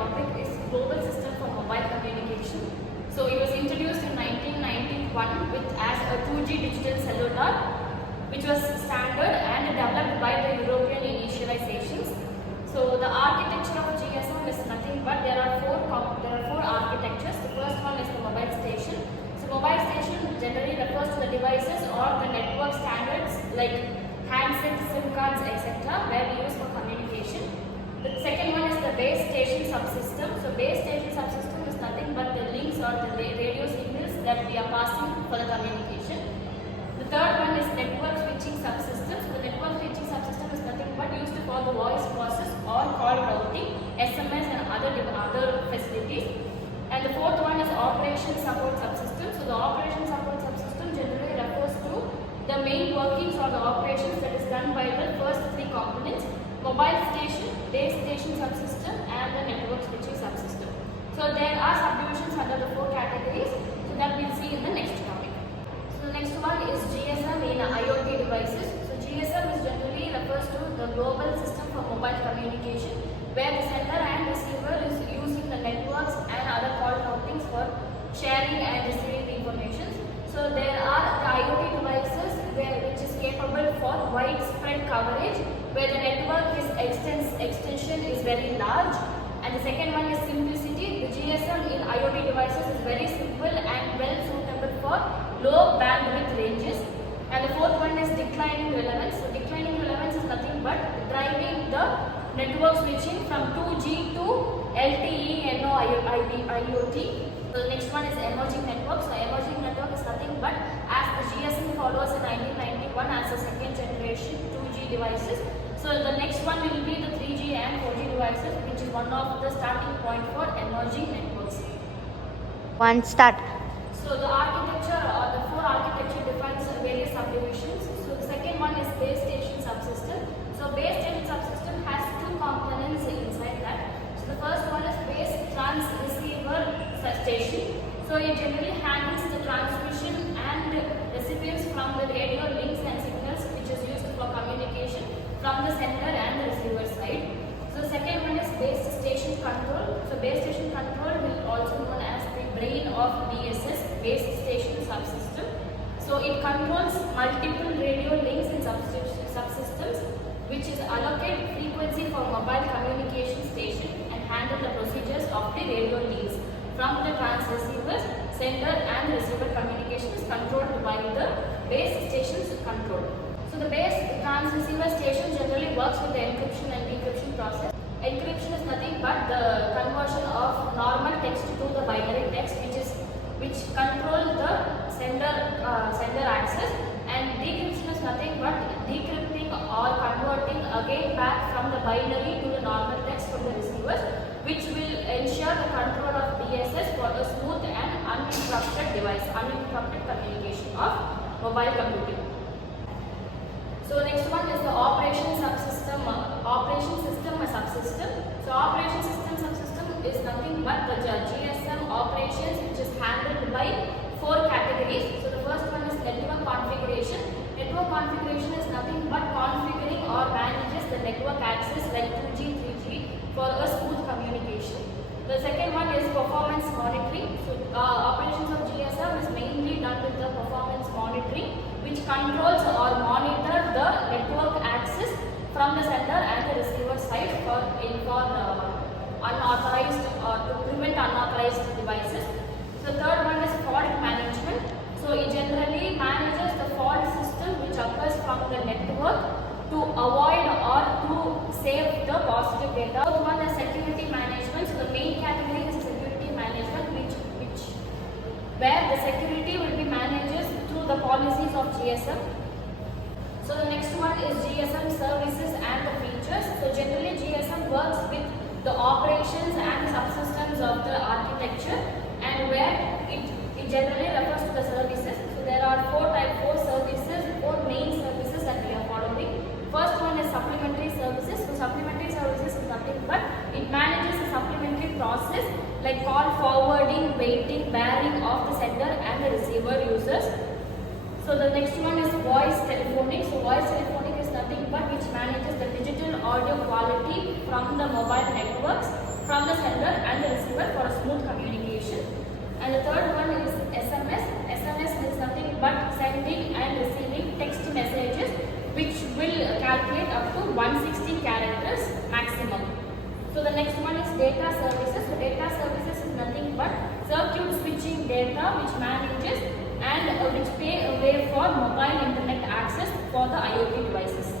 topic is Global System for Mobile Communication. So it was introduced in 1991 as a 2G digital cellular, which was standard and developed by the European initializations. So the architecture of GSM is nothing but there are four architectures. The first one is the mobile station. So mobile station generally refers to the devices or the network standards like handset, SIM cards, etc. where we use for communication. The second one is the base station subsystem. So base station subsystem is nothing but the links or the radio signals that we are passing for the communication. The third one is network switching subsystem. So the network switching subsystem is nothing but used for the voice process or call routing, SMS and other facilities. And the fourth one is operation support subsystem. So the operation support subsystem generally refers to the main workings or the operations that is done by the first three components: mobile station, base station subsystem and the network switching subsystem. So there are subdivisions under the four categories, so that we'll see in the next topic. So the next one is GSM in IoT devices. So GSM is generally refers to the global system for mobile communication, where the sender and receiver is using the networks and other call routings for sharing and receiving the information. So there are the IoT devices which is capable for widespread coverage, where the network extension is very large. And the second one is simplicity. The GSM in IoT devices is very simple and well suitable for low bandwidth ranges. And the fourth one is declining relevance. So declining relevance is nothing but driving the network switching from 2G to LTE, NO, IoT. So the next one is emerging network. So emerging network is nothing but as the GSM follows in 1991 as a second generation 2G devices. So the next one will be the 3G and 4G devices, which is one of the starting point for emerging networks. One start. So the architecture or the four architecture defines various subdivisions. So the second one is base station subsystem. So base station subsystem has two components inside that. So the first one is base transceiver station. So it generally handles the transmission and recipients from the radio links and signals, which is used for communication from the sender and the receiver side. So the second one is base station control. So base station control will also known as the brain of BSS, base station subsystem. So it controls multiple radio links and subsystems, which is allocate frequency for mobile communication station and handle the procedures of the radio links from the transceivers. Sender and receiver communication is controlled by the base station's control. So the base transceiver station generally works with the encryption and decryption process. Encryption is nothing but the conversion of normal text to the binary text, which control the sender access, and decryption is nothing but decrypting or converting again back from the binary to the normal text from the receivers, which will ensure the control of BSS for a smooth and uninterrupted communication of mobile computing. So next one is the operation system subsystem. So operation system subsystem is nothing but the GSM operations, which is handled by four categories. So the first one is network configuration. Network configuration is nothing but configuring or manages the network access like 2G, 3G for a smooth communication. The second one is performance monitoring. So operations of GSM is mainly done with the performance monitoring, which controls or monitor the network access from the sender and the receiver side for unauthorized or to prevent unauthorized devices. The third one is fault management. So it generally manages the fault system which occurs from the network to avoid or to save the positive data. Fourth one is security management. So the main category is security management, where the security will be managed through the policies of GSM. So the next one is GSM services and the features. So generally GSM works with the operations and subsystems of the architecture, and where it generally refers to the services. So there are four main services that we are following. First one is supplementary services. So supplementary services is nothing but it manages the supplementary process like call forwarding, waiting, bearing of the sender and the receiver users. So the next one is voice telephonic. So voice telephonic is nothing but which manages the digital audio quality from the mobile networks from the sender and the receiver for a smooth communication. And the third one is SMS. SMS is nothing but sending and receiving text messages which will calculate up to 160 characters maximum. So the next one is data services. So data services is nothing but circuit switching data which manages and which pay a way for mobile internet access for the IoT devices.